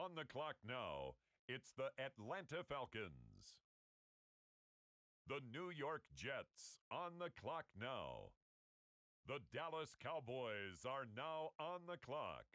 On the clock now, it's the Atlanta Falcons. The New York Jets on the clock now. The Dallas Cowboys are now on the clock.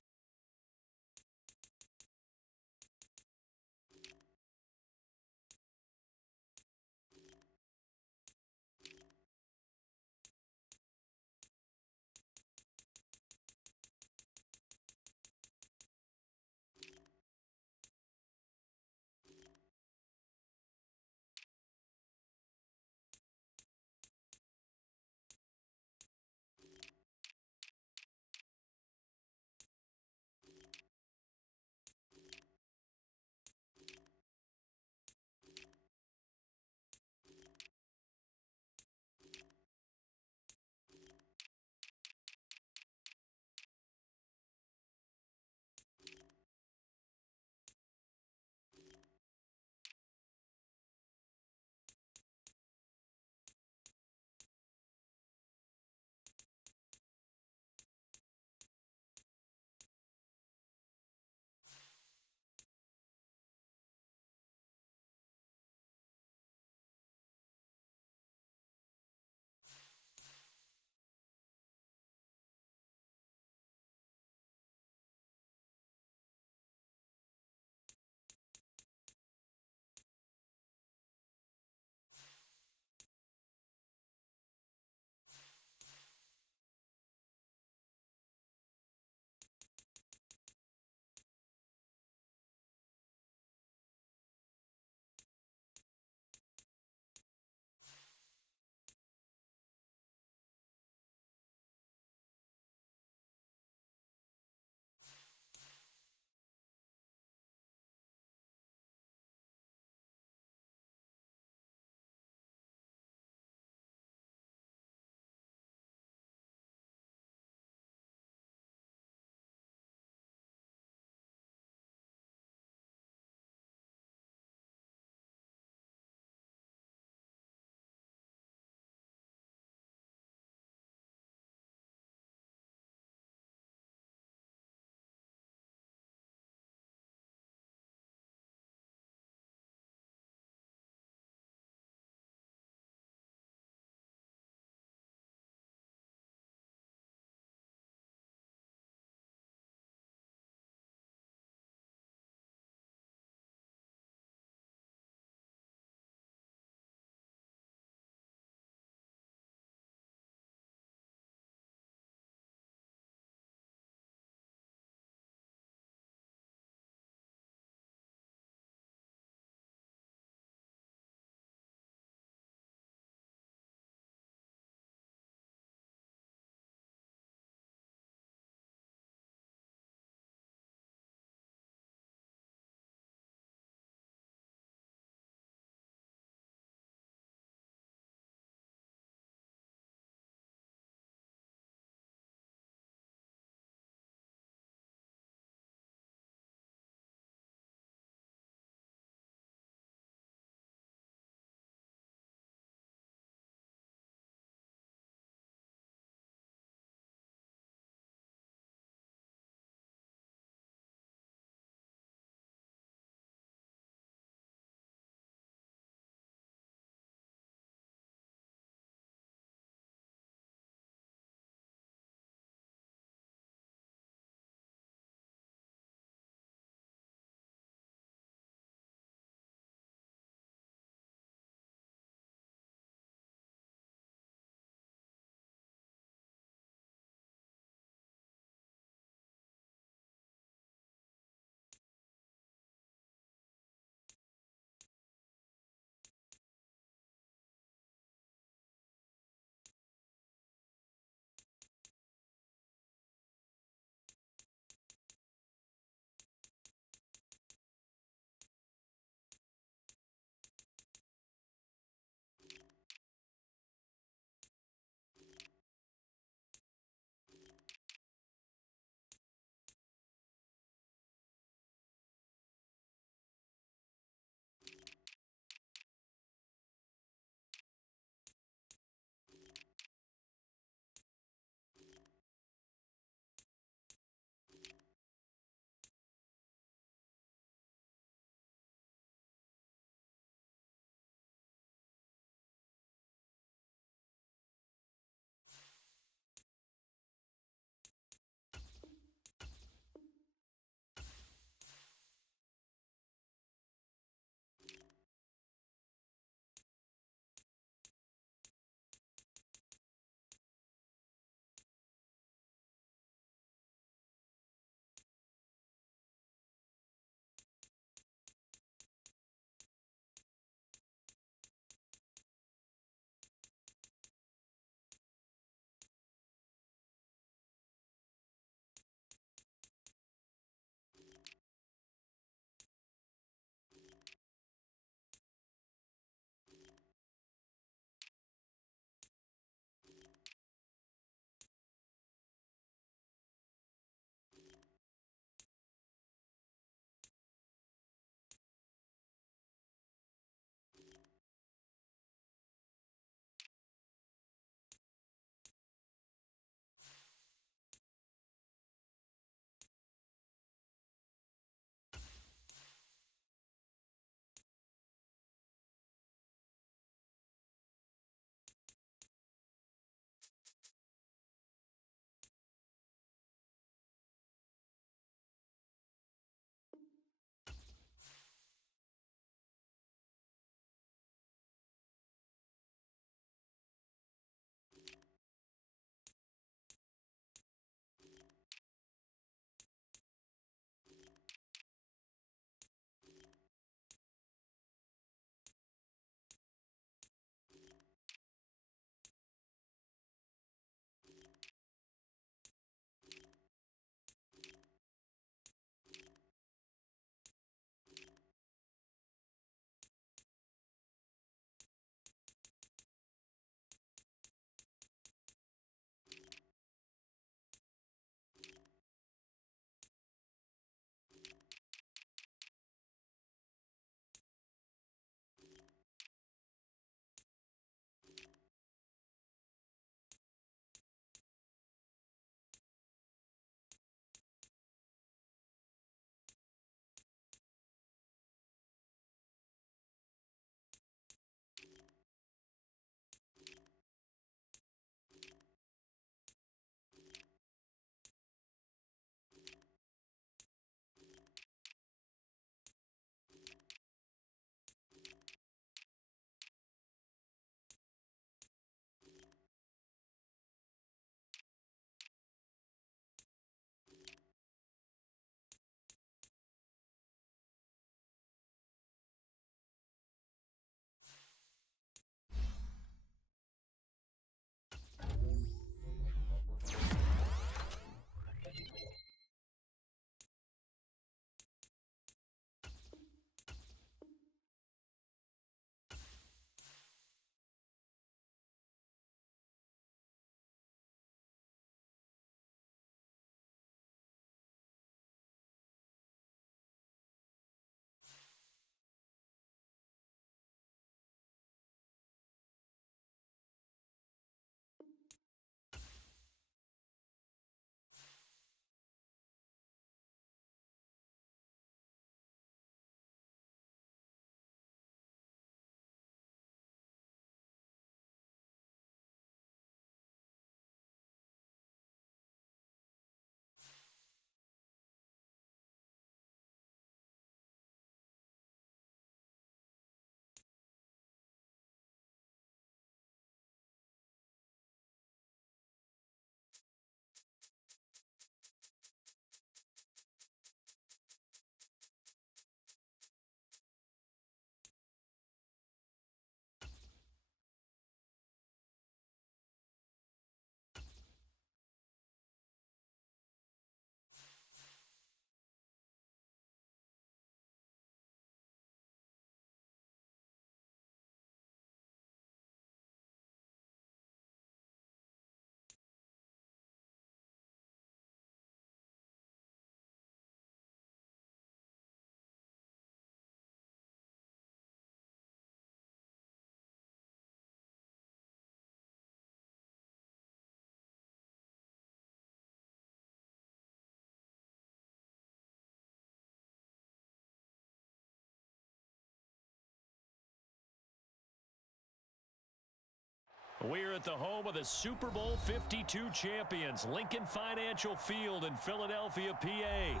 We're at the home of the Super Bowl 52 champions, Lincoln Financial Field in Philadelphia, PA.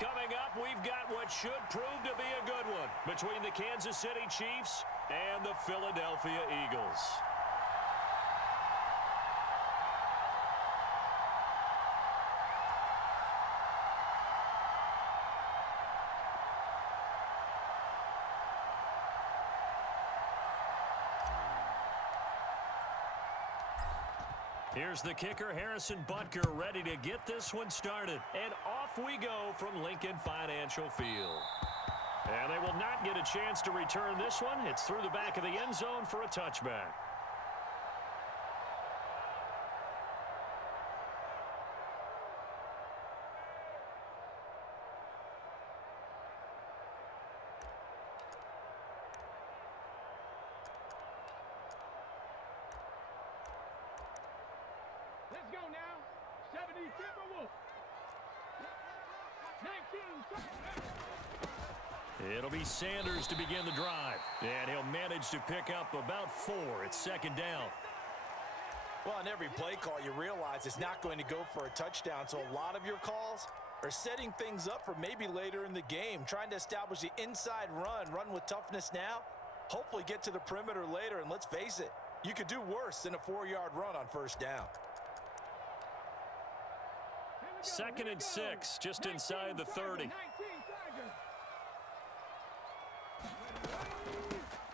Coming up, we've got what should prove to be a good one between the Kansas City Chiefs and the Philadelphia Eagles. Here's the kicker, Harrison Butker, ready to get this one started. And off we go from Lincoln Financial Field. And they will not get a chance to return this one. It's through the back of the end zone for a touchback. Let's go now. 70 Timberwolves. 19. It'll be Sanders to begin the drive. And he'll manage to pick up about 4. It's second down. Well, on every play call, you realize it's not going to go for a touchdown. So a lot of your calls are setting things up for maybe later in the game, trying to establish the inside run with toughness now, hopefully get to the perimeter later. And let's face it, you could do worse than a 4-yard run on first down. Second and 6, just inside the 30.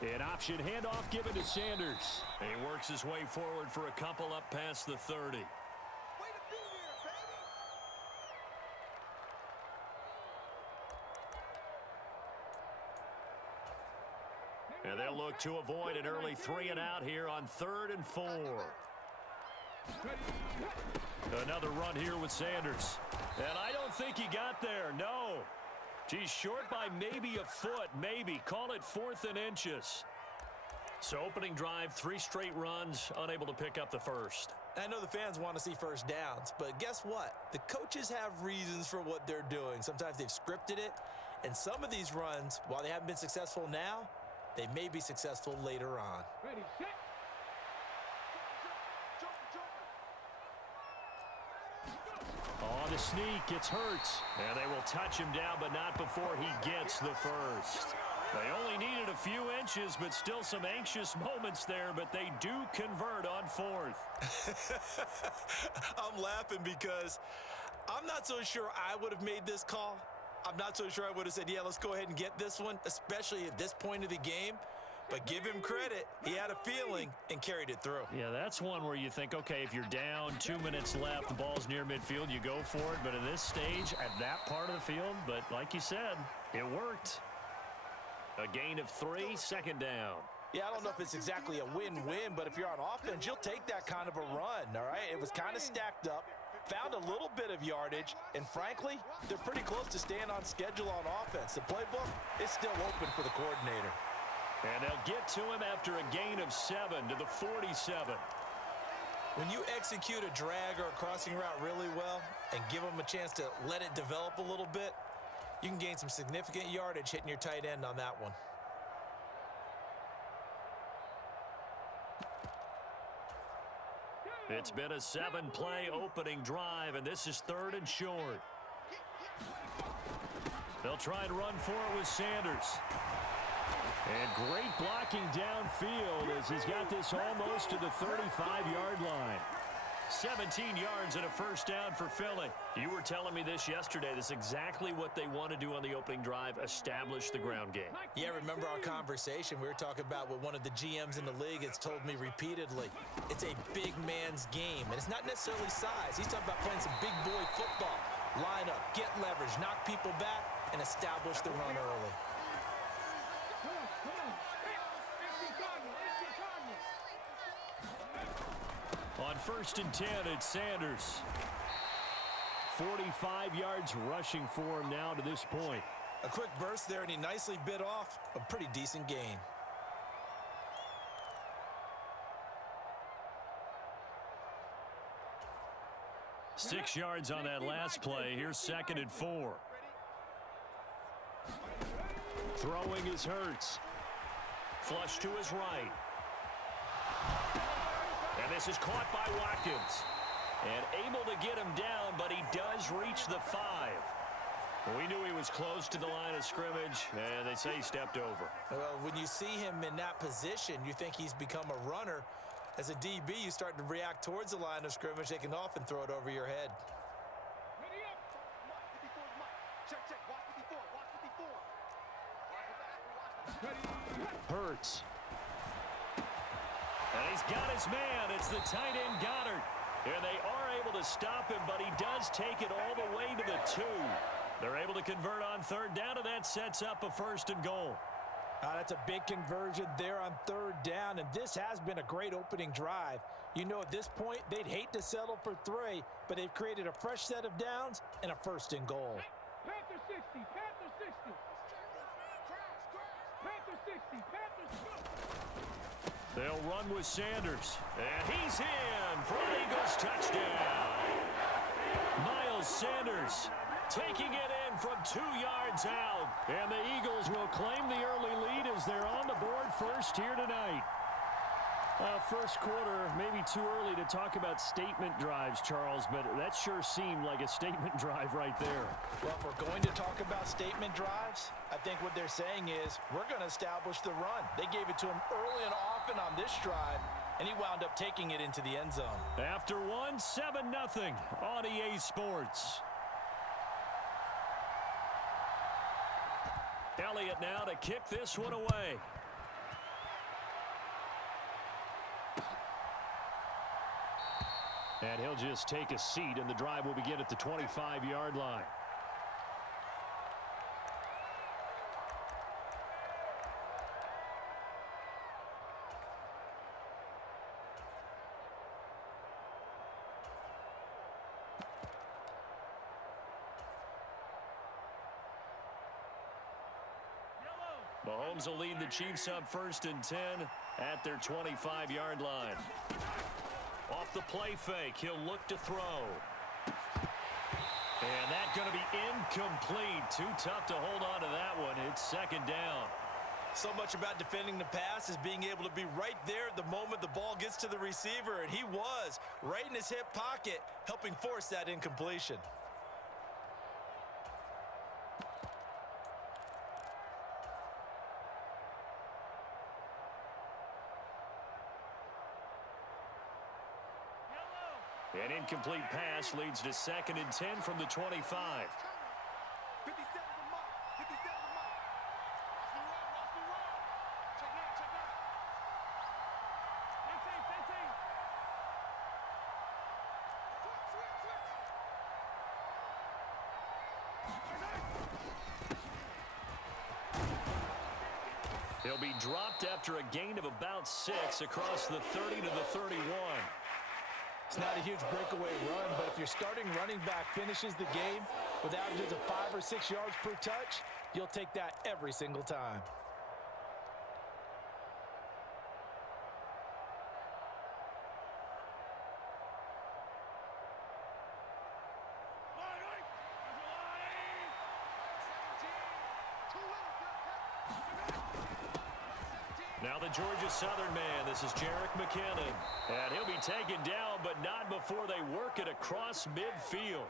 An option handoff given to Sanders. He works his way forward for a couple up past the 30. And they'll look to avoid an early 3 and out here on 3rd and 4. Another run here with Sanders. And I don't think he got there, no. He's short by maybe a foot, maybe. Call it 4th and inches. So opening drive, 3 straight runs, unable to pick up the first. I know the fans want to see first downs, but guess what? The coaches have reasons for what they're doing. Sometimes they've scripted it, and some of these runs, while they haven't been successful now, they may be successful later on. Ready, set. On the sneak, it's Hurts. And they will touch him down, but not before he gets the first. They only needed a few inches, but still some anxious moments there, but they do convert on 4th. I'm laughing because I'm not so sure I would have made this call. I'm not so sure I would have said, yeah, let's go ahead and get this one, especially at this point of the game. But give him credit. He had a feeling and carried it through. Yeah, that's one where you think, okay, if you're down, 2 minutes left, the ball's near midfield, you go for it. But at this stage, at that part of the field, but like you said, it worked. A gain of 3, second down. Yeah, I don't know if it's exactly a win-win, but if you're on offense, you'll take that kind of a run, all right? It was kind of stacked up, found a little bit of yardage, and frankly, they're pretty close to staying on schedule on offense. The playbook is still open for the coordinator. And they'll get to him after a gain of 7 to the 47. When you execute a drag or a crossing route really well and give them a chance to let it develop a little bit, you can gain some significant yardage hitting your tight end on that one. It's been a 7-play opening drive, and this is 3rd and short. They'll try and run for it with Sanders. And great blocking downfield as he's got this almost to the 35-yard line. 17 yards and a first down for Philly. You were telling me this yesterday. This is exactly what they want to do on the opening drive, establish the ground game. Yeah, remember our conversation? We were talking about what one of the GMs in the league has told me repeatedly. It's a big man's game, and it's not necessarily size. He's talking about playing some big boy football. Line up, get leverage, knock people back, and establish the run early. On 1st and 10, it's Sanders. 45 yards rushing for him now to this point. A quick burst there, and he nicely bit off a pretty decent gain. Six yards on that last play. Here's 2nd and 4. Throwing is Hurts. Flush to his right. And this is caught by Watkins. And able to get him down, but he does reach the 5. We knew he was close to the line of scrimmage, and they say he stepped over. Well, when you see him in that position, you think he's become a runner. As a DB, you start to react towards the line of scrimmage. They can often throw it over your head. Ready up. Mike, 54 is Mike. Check, check. Watch 54. Watch 54. Watch the back. Watch the... Ready. Hurts. And he's got his man. It's the tight end Goddard. And they are able to stop him, but he does take it all the way to the 2. They're able to convert on third down, and that sets up a 1st and goal. That's a big conversion there on third down, and this has been a great opening drive. You know, at this point, they'd hate to settle for 3, but they've created a fresh set of downs and a 1st and goal. Panther 60. Panther 60. Panther 60. Panther 60. They'll run with Sanders, and he's in for an Eagles touchdown. Miles Sanders taking it in from 2 yards out. And the Eagles will claim the early lead as they're on the board first here tonight. First quarter, maybe too early to talk about statement drives, Charles, but that sure seemed like a statement drive right there. Well, if we're going to talk about statement drives, I think what they're saying is we're going to establish the run. They gave it to him early and often on this drive, and he wound up taking it into the end zone. After 1, 7-0 on EA Sports. Elliott now to kick this one away. And he'll just take a seat, and the drive will begin at the 25-yard line. Mahomes will lead the Chiefs up 1st and 10 at their 25-yard line. Off the play fake, he'll look to throw. And that's going to be incomplete. Too tough to hold on to that one. It's 2nd down. So much about defending the pass is being able to be right there at the moment the ball gets to the receiver, and he was right in his hip pocket, helping force that incompletion. An incomplete pass leads to 2nd and 10 from the 25. 57 to Mike. 57 to Mike. Watch the run. Watch the run. Check out. Check out. 15. Switch. He'll be dropped after a gain of about 6 across the 30 to the 31. It's not a huge breakaway run, but if your starting running back finishes the game with averages of 5 or 6 yards per touch, you'll take that every single time. Now the Georgia Southern man, this is Jerick McKinnon. And he'll be taken down, but not before they work it across midfield.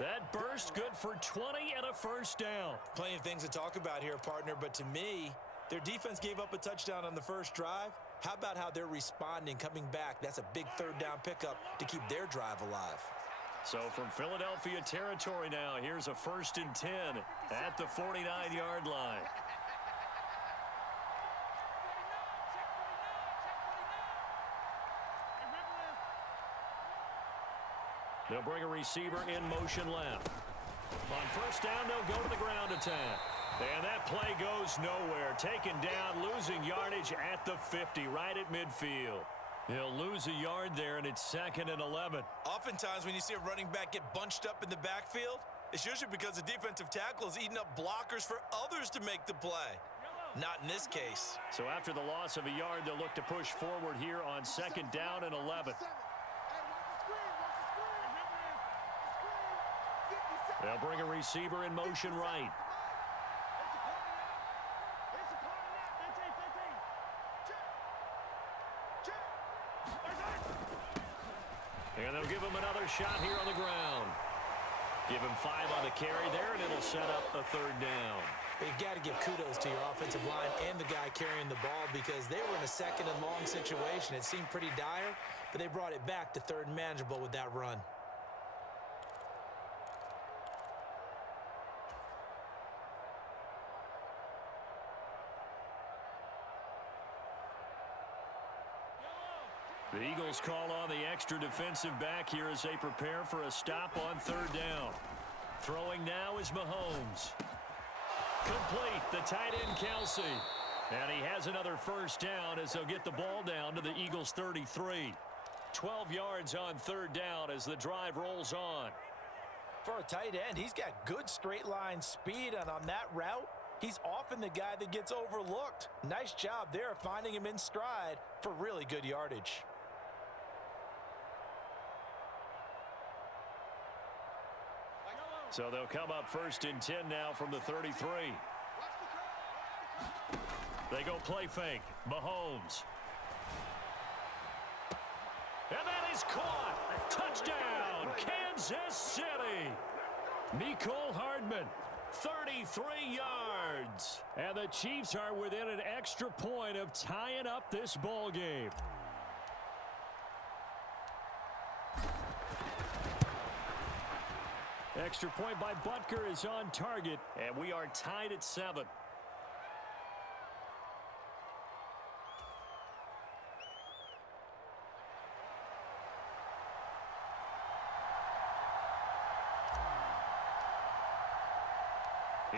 That burst good for 20 and a 1st down. Plenty of things to talk about here, partner, but to me, their defense gave up a touchdown on the first drive. How about how they're responding, coming back? That's a big 3rd down pickup to keep their drive alive. So from Philadelphia territory now, here's a 1st and 10 at the 49-yard line. They'll bring a receiver in motion left. On 1st down, they'll go to the ground attack. And that play goes nowhere. Taken down, losing yardage at the 50, right at midfield. He'll lose a yard there, and it's 2nd and 11. Oftentimes when you see a running back get bunched up in the backfield, it's usually because the defensive tackle is eating up blockers for others to make the play. Not in this case. So after the loss of a yard, they'll look to push forward here on 2nd down and 11. They'll bring a receiver in motion right. And they'll give him another shot here on the ground. Give him 5 on the carry there, and it'll set up a 3rd down. You've got to give kudos to your offensive line and the guy carrying the ball because they were in a 2nd and long situation. It seemed pretty dire, but they brought it back to 3rd and manageable with that run. The Eagles call on the extra defensive back here as they prepare for a stop on 3rd down. Throwing now is Mahomes. Complete, the tight end Kelsey. And he has another 1st down as they'll get the ball down to the Eagles 33. 12 yards on 3rd down as the drive rolls on. For a tight end, he's got good straight line speed, and on that route, he's often the guy that gets overlooked. Nice job there finding him in stride for really good yardage. So they'll come up 1st and 10 now from the 33. They go play fake. Mahomes. And that is caught. Touchdown, Kansas City. Mecole Hardman, 33 yards. And the Chiefs are within an extra point of tying up this ball game. Extra point by Butker is on target, and we are tied at 7.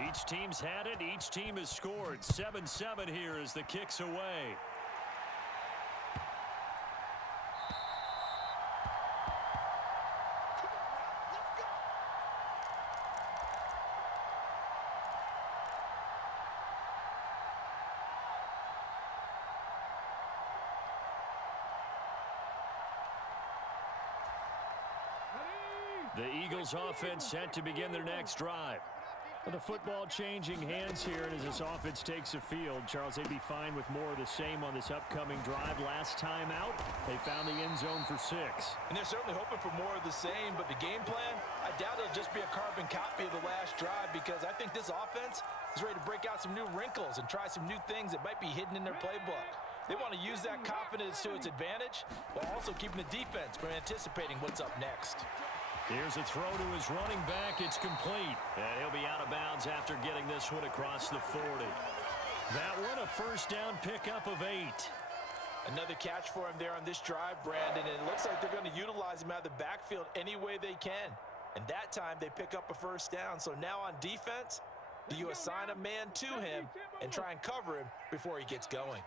Each team's had it. Each team has scored. 7-7 here as the kick's away. The Eagles offense set to begin their next drive. The football changing hands here, and as this offense takes the field, Charles, they'd be fine with more of the same on this upcoming drive. Last time out, they found the end zone for 6. And they're certainly hoping for more of the same, but the game plan, I doubt it'll just be a carbon copy of the last drive because I think this offense is ready to break out some new wrinkles and try some new things that might be hidden in their playbook. They want to use that confidence to its advantage while also keeping the defense from anticipating what's up next. Here's a throw to his running back. It's complete. And he'll be out of bounds after getting this one across the 40. That one a 1st down pickup of 8. Another catch for him there on this drive, Brandon, and it looks like they're going to utilize him out of the backfield any way they can. And that time they pick up a 1st down. So now on defense, do you assign a man to him and try and cover him before he gets going?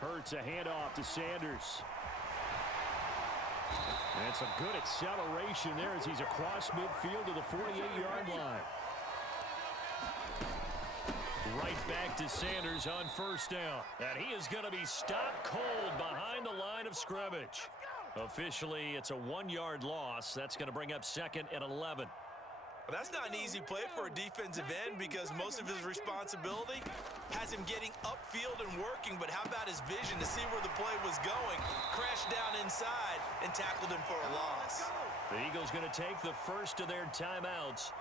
Hurts a handoff to Sanders. And some good acceleration there as he's across midfield to the 48-yard line. Right back to Sanders on 1st down. And he is going to be stopped cold behind the line of scrimmage. Officially, it's a 1-yard loss. That's going to bring up 2nd and 11. Well, that's not an easy play for a defensive end because most of his responsibility has him getting upfield and working, but how about his vision to see where the play was going, crashed down inside, and tackled him for a loss. The Eagles going to take the first of their timeouts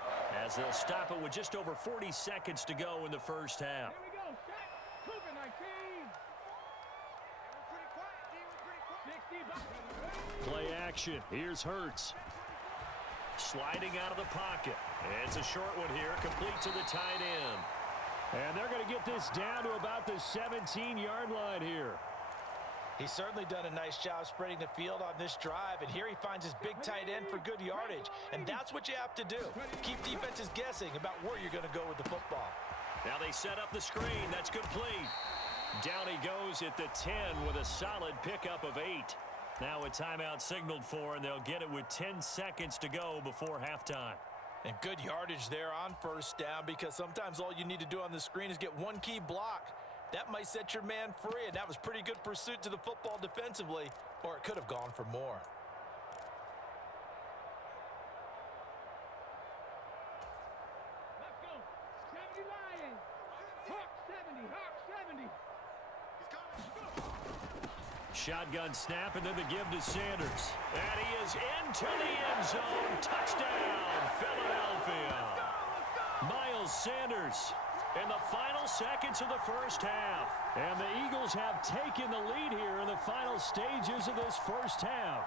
as they'll stop it with just over 40 seconds to go in the 1st half. Here we go. Set. Cougar 19. Pretty quiet. Play action. Here's Hurts. Sliding out of the pocket. It's a short one here, complete to the tight end. And they're going to get this down to about the 17-yard line here. He's certainly done a nice job spreading the field on this drive, and here he finds his big tight end for good yardage. And that's what you have to do. Keep defenses guessing about where you're going to go with the football. Now they set up the screen. That's complete. Down he goes at the 10 with a solid pickup of 8. Now a timeout signaled for, and they'll get it with 10 seconds to go before halftime. And good yardage there on 1st down because sometimes all you need to do on the screen is get one key block. That might set your man free, and that was pretty good pursuit to the football defensively, or it could have gone for more. Let's go. 70 Lions. Hawk 70. Hawk 70. Shotgun snap and then the give to Sanders. And he is into the end zone. Touchdown, Philadelphia. Miles Sanders in the final seconds of the first half. And the Eagles have taken the lead here in the final stages of this first half.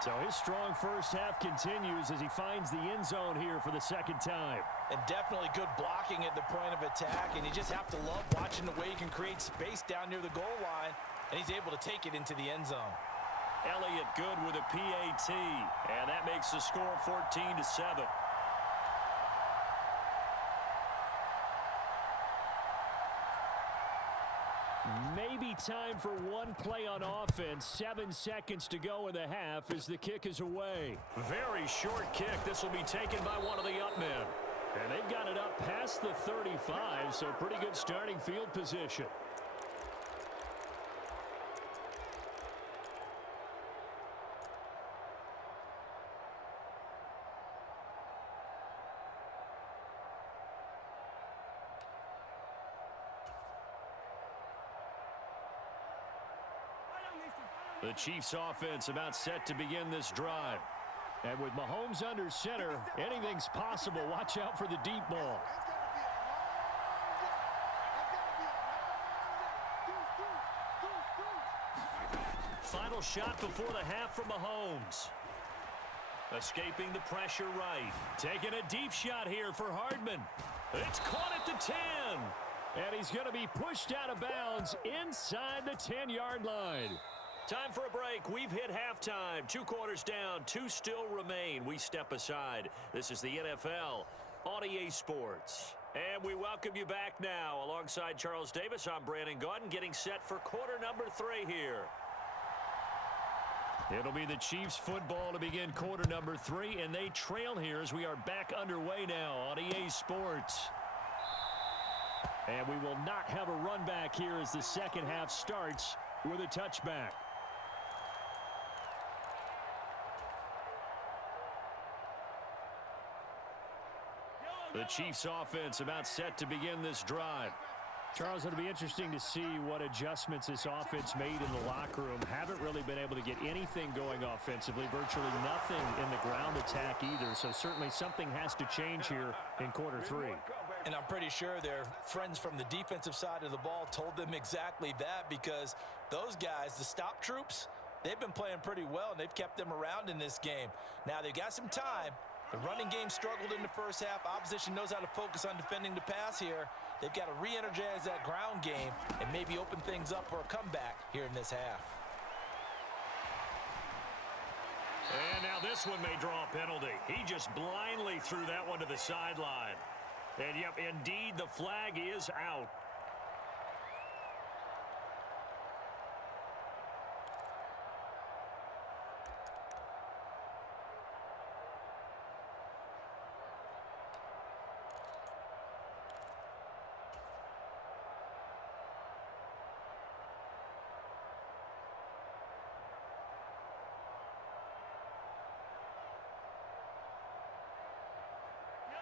So his strong first half continues as he finds the end zone here for the second time. And definitely good blocking at the point of attack. And you just have to love watching the way he can create space down near the goal line. And he's able to take it into the end zone. Elliott good with a PAT. And that makes the score 14-7. Maybe time for one play on offense. 7 seconds to go in the half as the kick is away. Very short kick. This will be taken by one of the up men. And they've got it up past the 35, so pretty good starting field position. The Chiefs offense about set to begin this drive. And with Mahomes under center, anything's possible. Watch out for the deep ball. Final shot before the half from Mahomes. Escaping the pressure right. Taking a deep shot here for Hardman. It's caught at the 10. And he's going to be pushed out of bounds inside the 10-yard line. Time for a break. We've hit halftime. 2 quarters down. 2 still remain. We step aside. This is the NFL on EA Sports. And we welcome you back now. Alongside Charles Davis, I'm Brandon Gaudin, getting set for quarter number 3 here. It'll be the Chiefs football to begin quarter number 3, and they trail here as we are back underway now on EA Sports. And we will not have a run back here as the second half starts with a touchback. The Chiefs offense about set to begin this drive. Charles, it'll be interesting to see what adjustments this offense made in the locker room. Haven't really been able to get anything going offensively, virtually nothing in the ground attack either. So certainly something has to change here in quarter 3. And I'm pretty sure their friends from the defensive side of the ball told them exactly that, because those guys, the stop troops, they've been playing pretty well, and they've kept them around in this game. Now, they've got some time. The running game struggled in the first half. Opposition knows how to focus on defending the pass here. They've got to re-energize that ground game and maybe open things up for a comeback here in this half. And now this one may draw a penalty. He just blindly threw that one to the sideline. And, yep, indeed, the flag is out.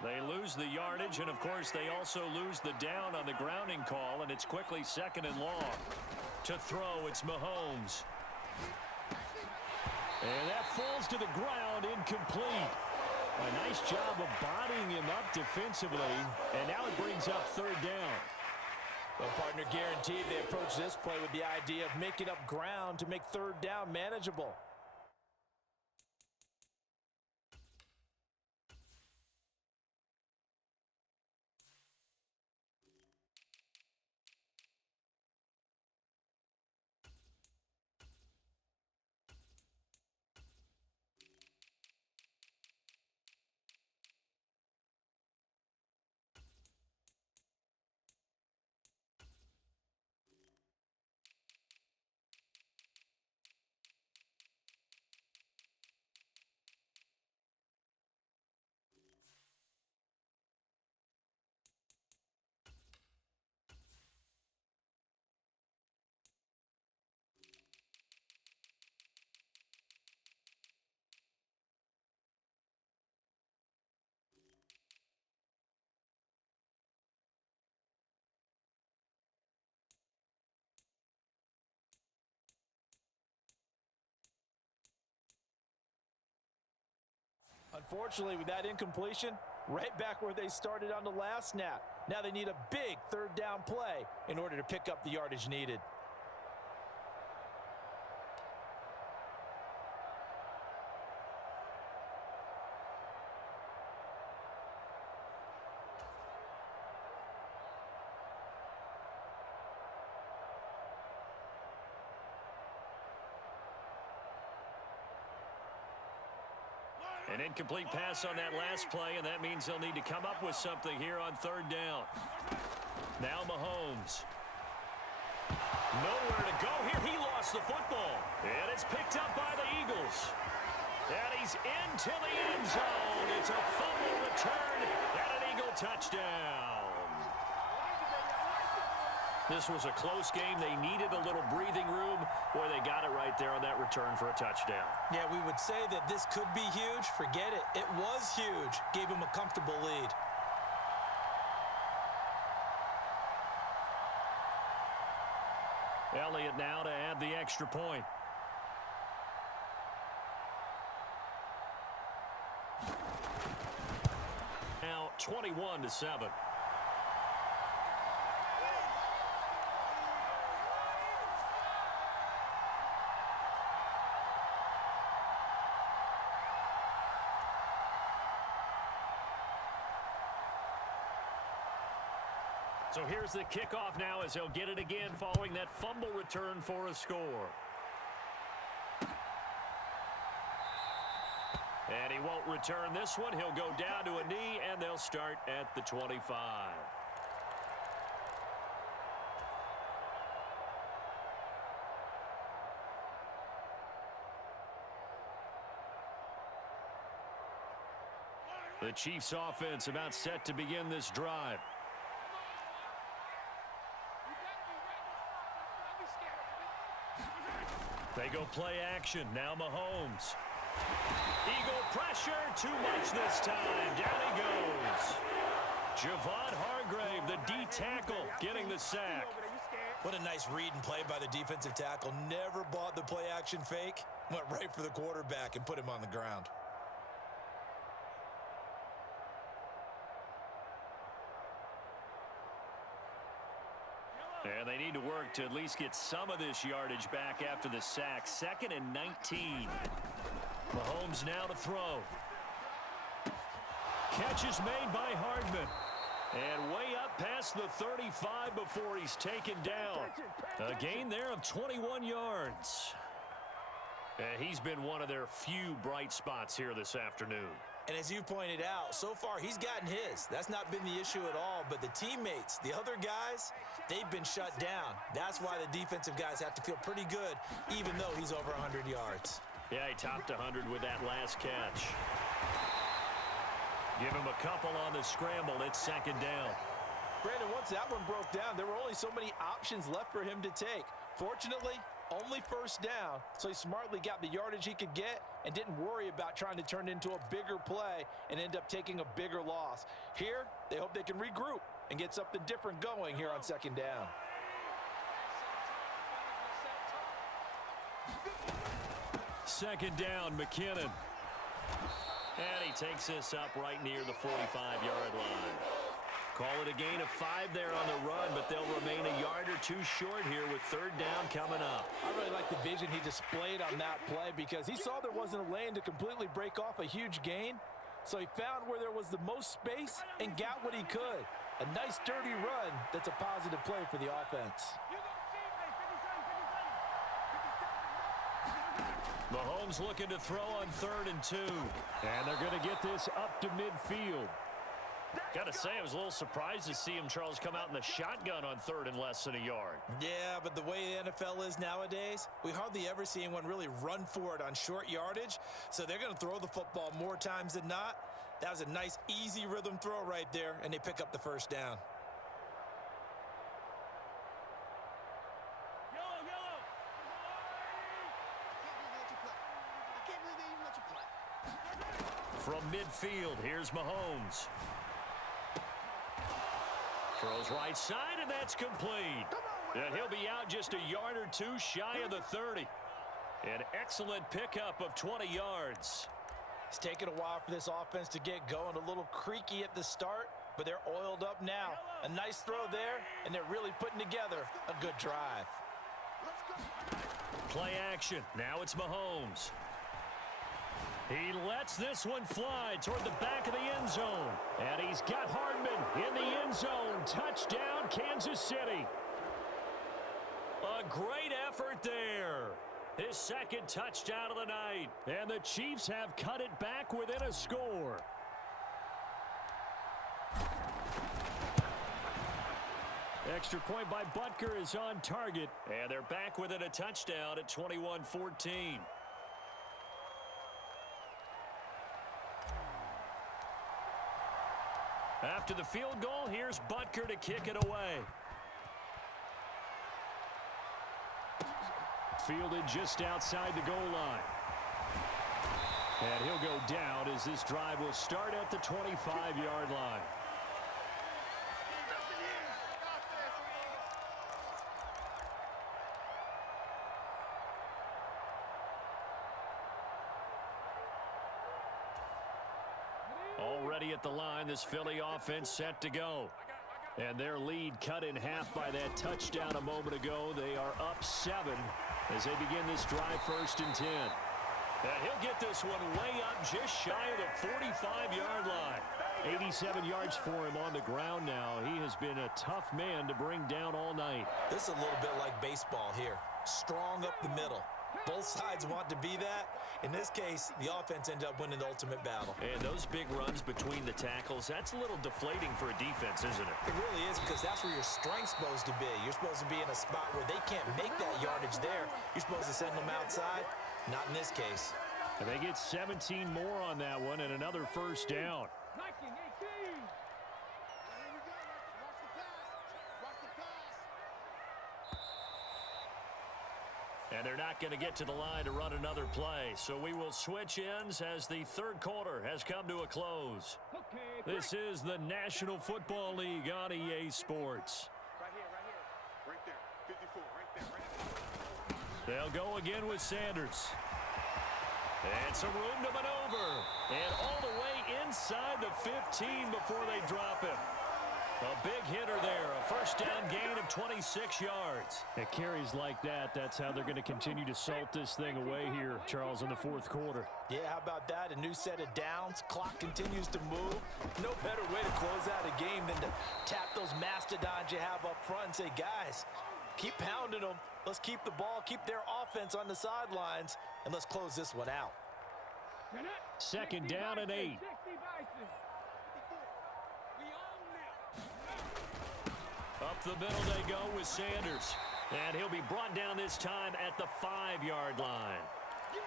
They lose the yardage, and, of course, they also lose the down on the grounding call, and it's quickly 2nd and long. To throw, it's Mahomes. And that falls to the ground, incomplete. A nice job of bodying him up defensively, and now it brings up 3rd down. Well, partner, guaranteed they approach this play with the idea of making up ground to make 3rd down manageable. unfortunately, with that incompletion, right back where they started on the last snap. Now they need a big third down play in order to pick up the yardage needed. An incomplete pass on that last play, and that means they'll need to come up with something here on third down. Now Mahomes. Nowhere to go here. He lost the football. And it's picked up by the Eagles. And he's into the end zone. It's a fumble return and an Eagle touchdown. This was a close game. They needed a little breathing room. Boy, they got it right there on that return for a touchdown. Yeah, we would say that this could be huge. Forget it. It was huge. Gave him a comfortable lead. Elliott now to add the extra point. Now 21-7. So here's the kickoff now as he'll get it again following that fumble return for a score. And he won't return this one. He'll go down to a knee, and they'll start at the 25. The Chiefs offense about set to begin this drive. They go play action. Now Mahomes. Eagle pressure. Too much this time. Down he goes. Javon Hargrave, the D tackle, getting the sack. What a nice read and play by the defensive tackle. Never bought the play action fake. Went right for the quarterback and put him on the ground. And they need to work to at least get some of this yardage back after the sack. 2nd and 19. Mahomes now to throw. Catch is made by Hardman. And way up past the 35 before he's taken down. A gain there of 21 yards. And he's been one of their few bright spots here this afternoon. And as you pointed out, so far he's gotten his. That's not been the issue at all. But the teammates, the other guys, they've been shut down. That's why the defensive guys have to feel pretty good, even though he's over 100 yards. Yeah, he topped 100 with that last catch. Give him a couple on the scramble. It's 2nd down. Brandon, once that one broke down, there were only so many options left for him to take. Fortunately, only 1st down, so he smartly got the yardage he could get and didn't worry about trying to turn it into a bigger play and end up taking a bigger loss. Here, they hope they can regroup and get something different going here on 2nd down. Second down, McKinnon. And he takes this up right near the 45-yard line. Call it a gain of 5 there on the run, but they'll remain a yard or two short here with 3rd down coming up. I really like the vision he displayed on that play because he saw there wasn't a lane to completely break off a huge gain. So he found where there was the most space and got what he could. A nice dirty run that's a positive play for the offense. Mahomes looking to throw on 3rd and 2. And they're going to get this up to midfield. Got to say, I was a little surprised to see him, Charles, come out in the shotgun on 3rd and less than a yard. Yeah, but the way the NFL is nowadays, we hardly ever see anyone really run for it on short yardage. So they're going to throw the football more times than not. That was a nice, easy rhythm throw right there, and they pick up the 1st down. From midfield, here's Mahomes. Throws right side, and that's complete. And he'll be out just a yard or two shy of the 30. An excellent pickup of 20 yards. It's taken a while for this offense to get going. A little creaky at the start, but they're oiled up now. A nice throw there, and they're really putting together a good drive. Play action. Now it's Mahomes. He lets this one fly toward the back of the end zone. And he's got Hardman in the end zone. Touchdown, Kansas City. A great effort there. His second touchdown of the night. And the Chiefs have cut it back within a score. Extra point by Butker is on target. And they're back within a touchdown at 21-14. After the field goal, here's Butker to kick it away. Fielded just outside the goal line. And he'll go down as this drive will start at the 25-yard line. Already at the line, this Philly offense set to go. And their lead cut in half by that touchdown a moment ago. They are up 7 as they begin this drive 1st and 10. And he'll get this one way up just shy of the 45-yard line. 87 yards for him on the ground now. He has been a tough man to bring down all night. This is a little bit like baseball here. Strong up the middle. Both sides want to be that. In this case, the offense ended up winning the ultimate battle. And those big runs between the tackles, that's a little deflating for a defense, isn't it? It really is, because that's where your strength's supposed to be. You're supposed to be in a spot where they can't make that yardage there. You're supposed to send them outside. Not in this case. And they get 17 more on that one and another first down. And they're not going to get to the line to run another play. So we will switch ends as the third quarter has come to a close. This is the National Football League on EA Sports. Right here. Right there. 54, right there. They'll go again with Sanders. And some room to maneuver. And all the way inside the 15 before they drop him. A big hitter there. A first down gain of 26 yards. It carries like that. That's how they're going to continue to salt this thing away here, Charles, in the fourth quarter. Yeah, how about that? A new set of downs. Clock continues to move. No better way to close out a game than to tap those mastodons you have up front and say, guys, keep pounding them. Let's keep the ball, keep their offense on the sidelines, and let's close this one out. Second down and 8. Up the middle they go with Sanders. And he'll be brought down this time at the 5-yard line.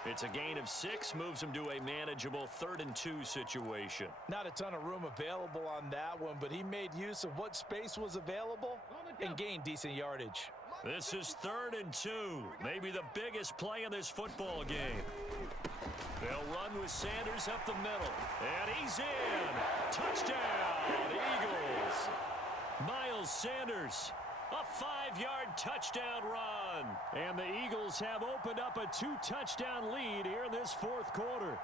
It's a gain of 6, moves him to a manageable 3rd and 2 situation. Not a ton of room available on that one, but he made use of what space was available and gained decent yardage. This is 3rd and 2, maybe the biggest play in this football game. They'll run with Sanders up the middle. And he's in. Touchdown, Eagles. Miles Sanders, a 5-yard touchdown run. And the Eagles have opened up a 2-touchdown lead here in this fourth quarter.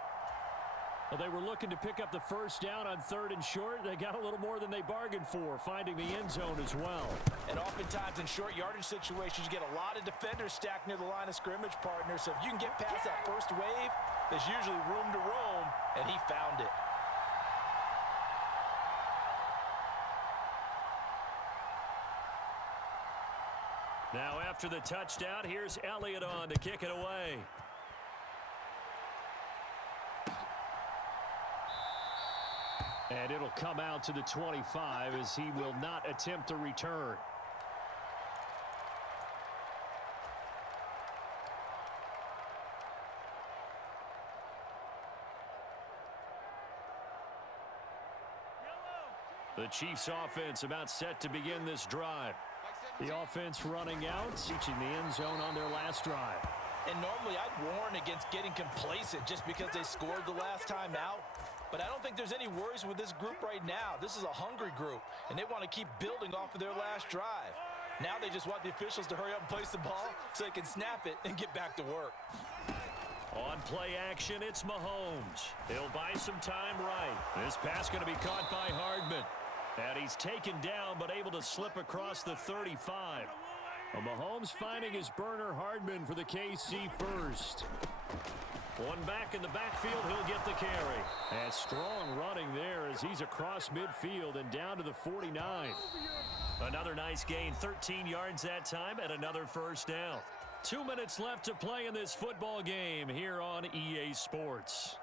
Well, they were looking to pick up the first down on 3rd and short. They got a little more than they bargained for, finding the end zone as well. And oftentimes in short yardage situations, you get a lot of defenders stacked near the line of scrimmage, partner. So if you can get past that first wave, there's usually room to roam, and he found it. Now after the touchdown, here's Elliott on to kick it away. And it'll come out to the 25 as he will not attempt to return. The Chiefs offense about set to begin this drive. The offense running out, reaching the end zone on their last drive. And normally I'd warn against getting complacent just because they scored the last time out. But I don't think there's any worries with this group right now. This is a hungry group, and they want to keep building off of their last drive. Now they just want the officials to hurry up and place the ball so they can snap it and get back to work. On play action, it's Mahomes. He'll buy some time right. This pass going to be caught by Hardman. And he's taken down, but able to slip across the 35. Well, Mahomes finding his burner, Hardman, for the KC first. One back in the backfield, he'll get the carry. And strong running there as he's across midfield and down to the 49. Another nice gain, 13 yards that time, and another first down. 2 minutes left to play in this football game here on EA Sports.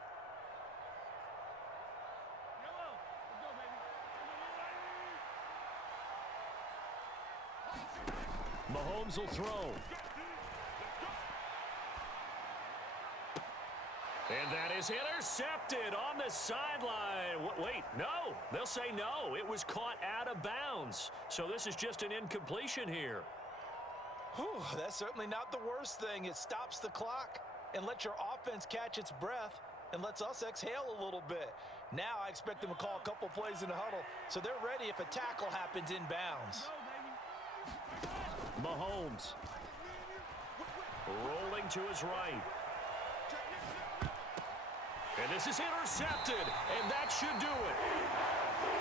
Mahomes will throw. And that is intercepted on the sideline. Wait, no. They'll say no. It was caught out of bounds. So this is just an incompletion here. Whew, that's certainly not the worst thing. It stops the clock and lets your offense catch its breath and lets us exhale a little bit. Now I expect them to call a couple plays in the huddle so they're ready if a tackle happens in bounds. Mahomes rolling to his right. And this is intercepted, and that should do it.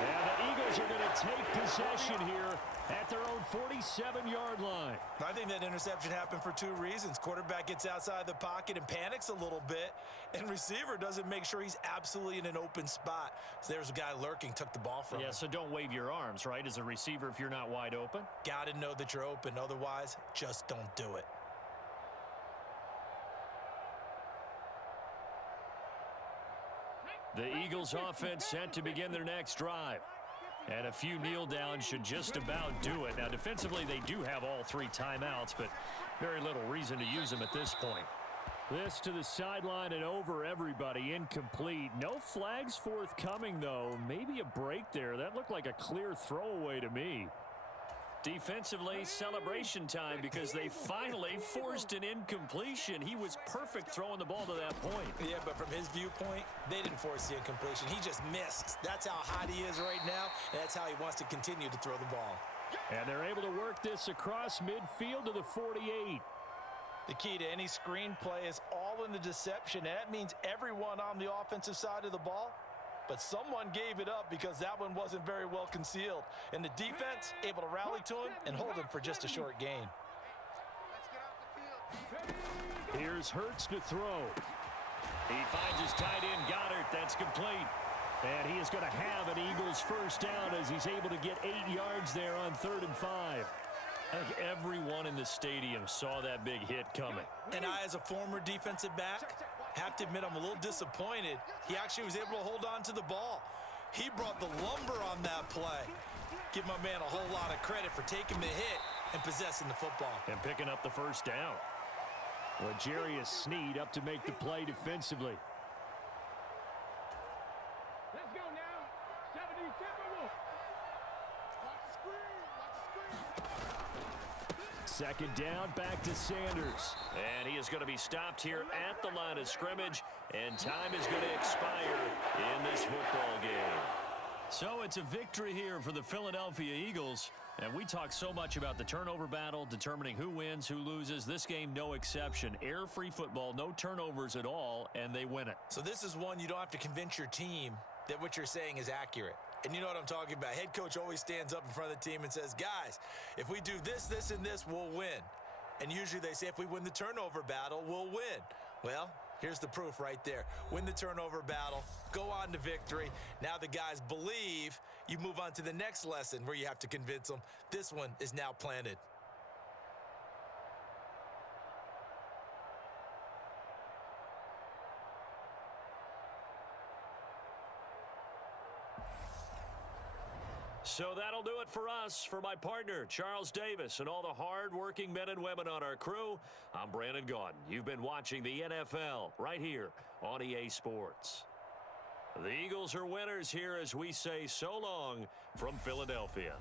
And the Eagles are going to take possession here at their own 47-yard line. I think that interception happened for two reasons. Quarterback gets outside the pocket and panics a little bit, and receiver doesn't make sure he's absolutely in an open spot. So there's a guy lurking, took the ball from him. Yeah, so don't wave your arms, right, as a receiver if you're not wide open. Got to know that you're open. Otherwise, just don't do it. The Eagles offense set to begin their next drive. And a few kneel downs should just about do it. Now, defensively, they do have all three timeouts, but very little reason to use them at this point. This to the sideline and over everybody, incomplete. No flags forthcoming, though. Maybe a break there. That looked like a clear throwaway to me. Defensively, celebration time because they finally forced an incompletion. He was perfect throwing the ball to that point. Yeah, but from his viewpoint, they didn't force the incompletion. He just missed. That's how hot he is right now, and that's how he wants to continue to throw the ball. And they're able to work this across midfield to the 48. The key to any screen play is all in the deception, and that means everyone on the offensive side of the ball. But someone gave it up because that one wasn't very well concealed. And the defense able to rally to him and hold him for just a short gain. Here's Hurts to throw. He finds his tight end, Goddard. That's complete. And he is going to have an Eagles first down as he's able to get 8 yards there on 3rd and 5. I think everyone in the stadium saw that big hit coming. And I, as a former defensive back, have to admit I'm a little disappointed. He actually was able to hold on to the ball. He brought the lumber on that play. Give my man a whole lot of credit for taking the hit and possessing the football. And picking up the first down. Well, Jarius Sneed up to make the play defensively. Let's go now. 77. Watch the screen. Watch the screen. Second down, back to Sanders. And he is going to be stopped here at the line of scrimmage, and time is going to expire in this football game. So it's a victory here for the Philadelphia Eagles. And we talk so much about the turnover battle, determining who wins, who loses. This game, no exception. Air-free football, no turnovers at all, and they win it. So this is one you don't have to convince your team that what you're saying is accurate. And you know what I'm talking about. Head coach always stands up in front of the team and says, guys, if we do this, this, and this, we'll win. And usually they say if we win the turnover battle, we'll win. Well, here's the proof right there. Win the turnover battle, go on to victory. Now the guys believe. You move on to the next lesson where you have to convince them. This one is now planted. So that'll do it for us. For my partner, Charles Davis, and all the hard-working men and women on our crew, I'm Brandon Gaudin. You've been watching the NFL right here on EA Sports. The Eagles are winners here as we say so long from Philadelphia.